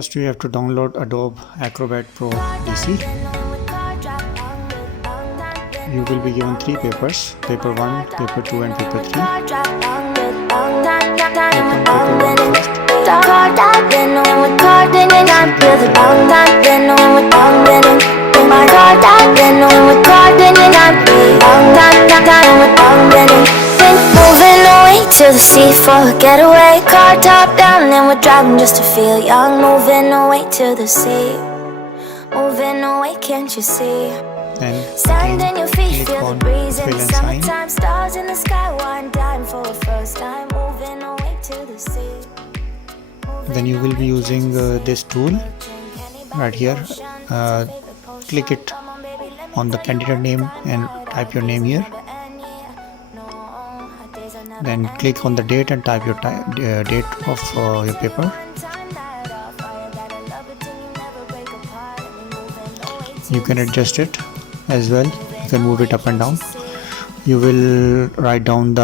First you have to download Adobe Acrobat Pro DC. You will be given 3 papers, paper 1, paper 2 and paper 3. Moving away to the sea for a getaway. Car top down and we're driving just to feel young. Moving away to the sea. Moving away, can't you see? Then Stand in your feet, click feel the on breeze in fill the and sign. summertime. Stars in the sky, one dime for a first time. Moving away to the sea. Then you will be using this tool right here. Click it on the candidate name and type your name here. Then click on the date and type your date of your paper. You can adjust it as well. You can move it up and down. You will write down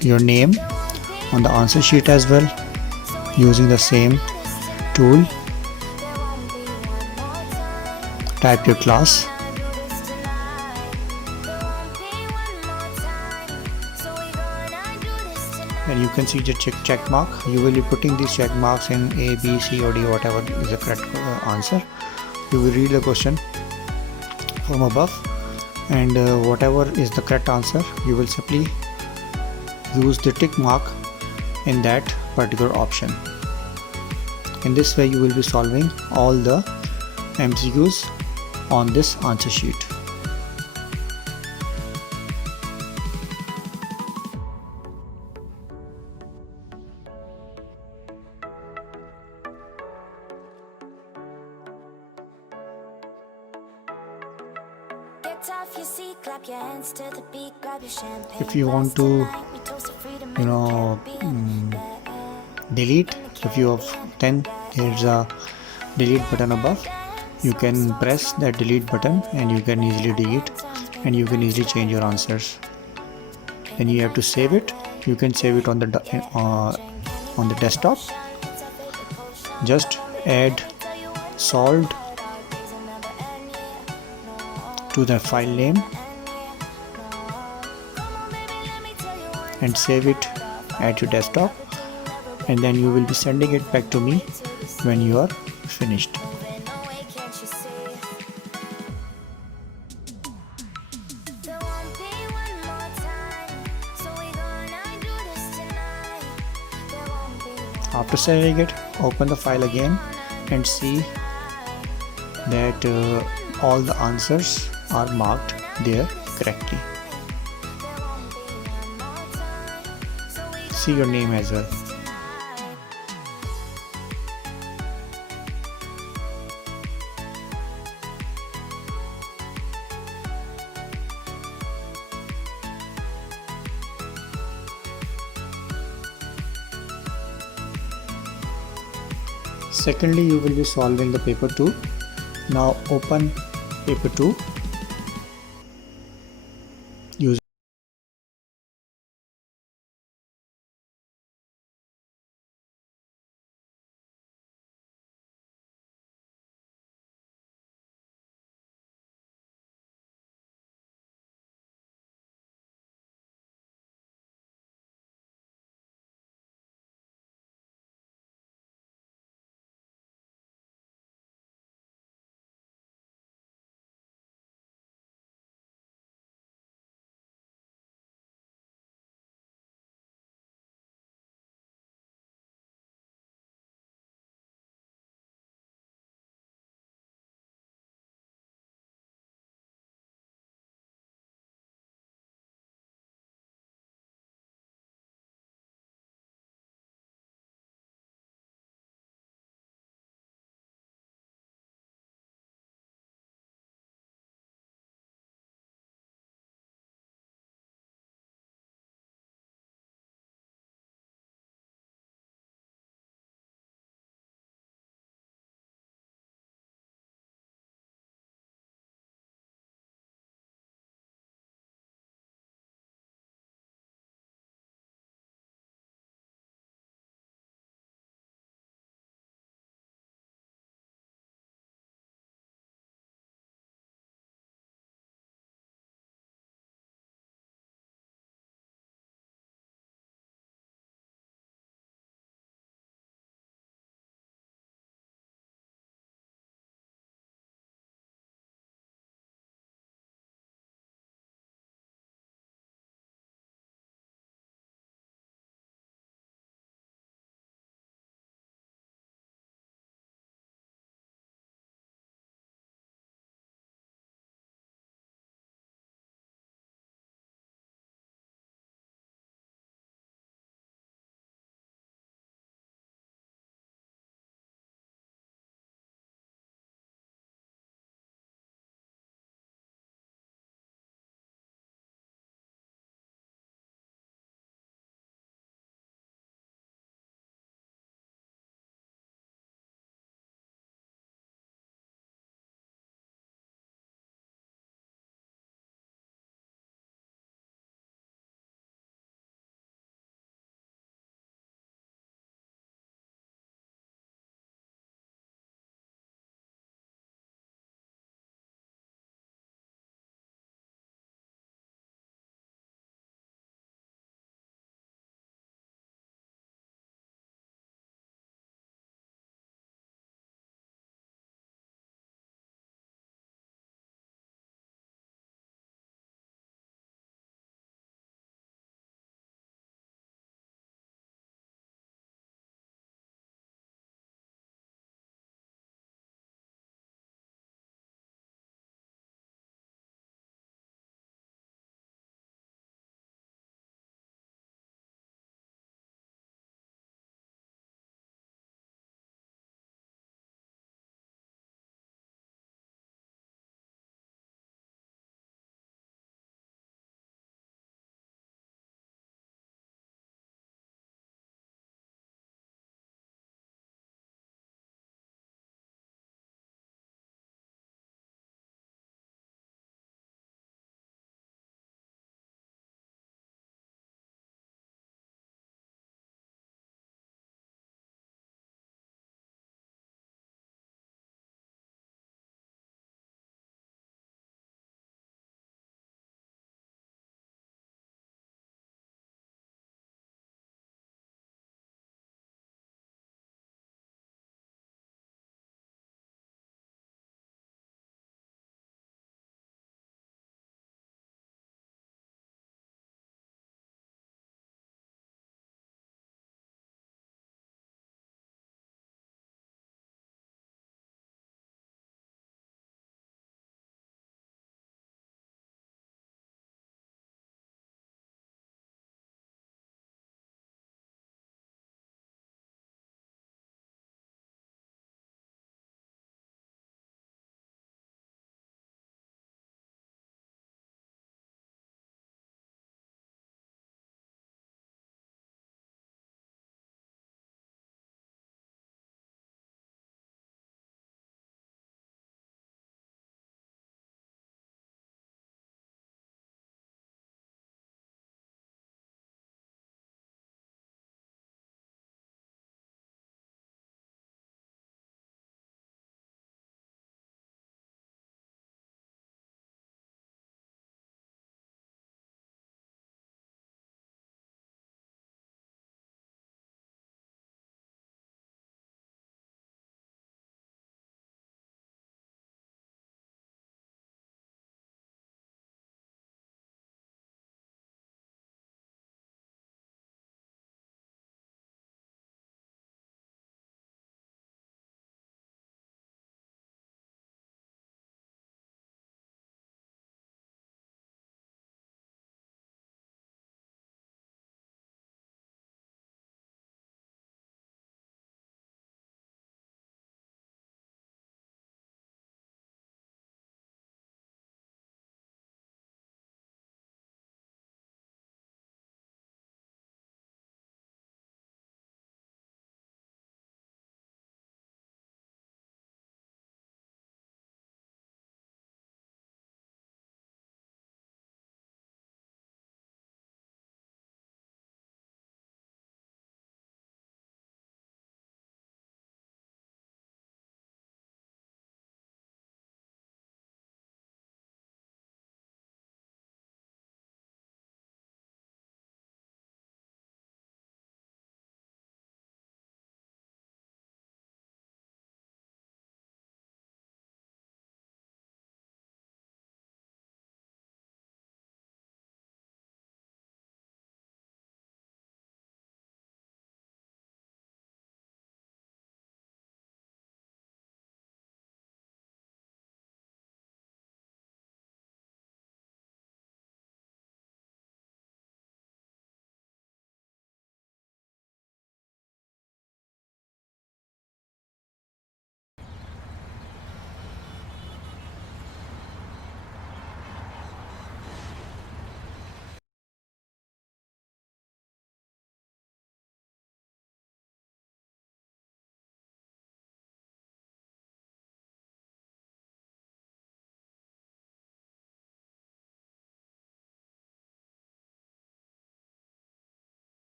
your name on the answer sheet as well using the same tool. Type your class. And you can see the check mark. You will be putting these check marks in A, B, C or D, whatever is the correct answer. You will read the question from above, and whatever is the correct answer, you will simply use the tick mark in that particular option. In this way you will be solving all the MCQs on this answer sheet. If you want to delete, if you have 10, there's a delete button above. You can press that delete button and you can easily delete, and you can easily change your answers. Then you have to save it. You can save it on the desktop. Just add solved to the file name and save it at your desktop, and then you will be sending it back to me when you are finished. After saving it, open the file again and see that all the answers are marked there correctly. See your name as well. Secondly, you will be solving the paper 2. Now open paper 2. Use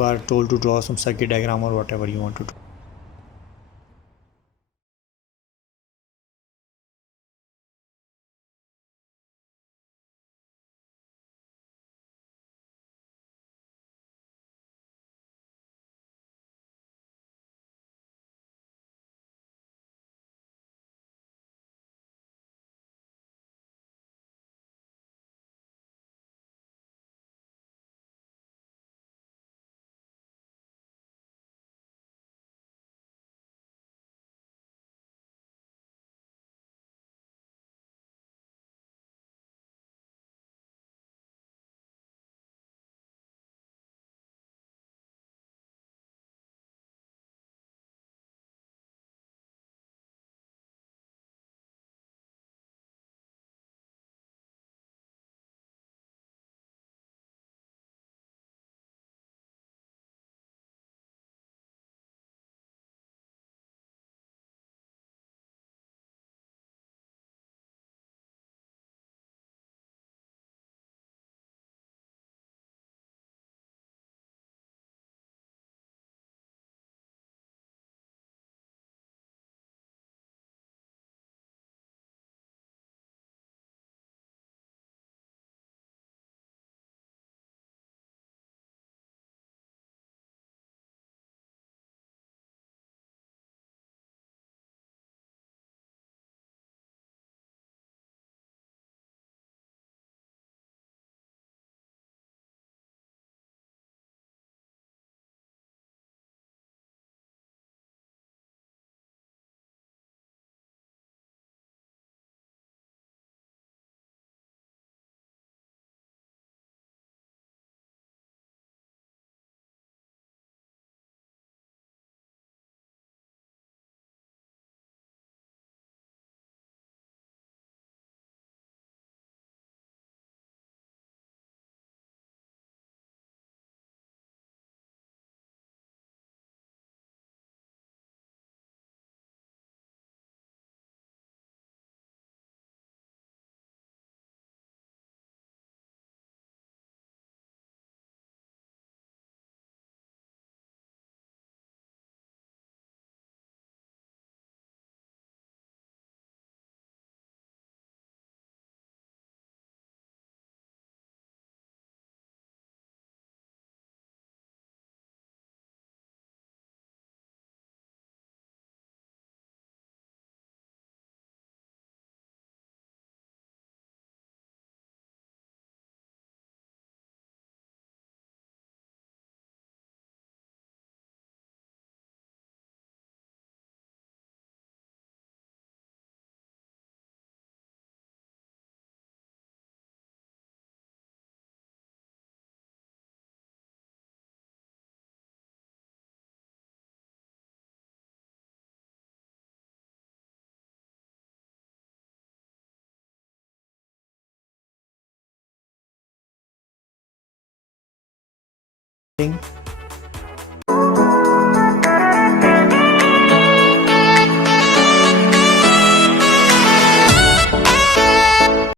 you are told to draw some circuit diagram or whatever you want to do.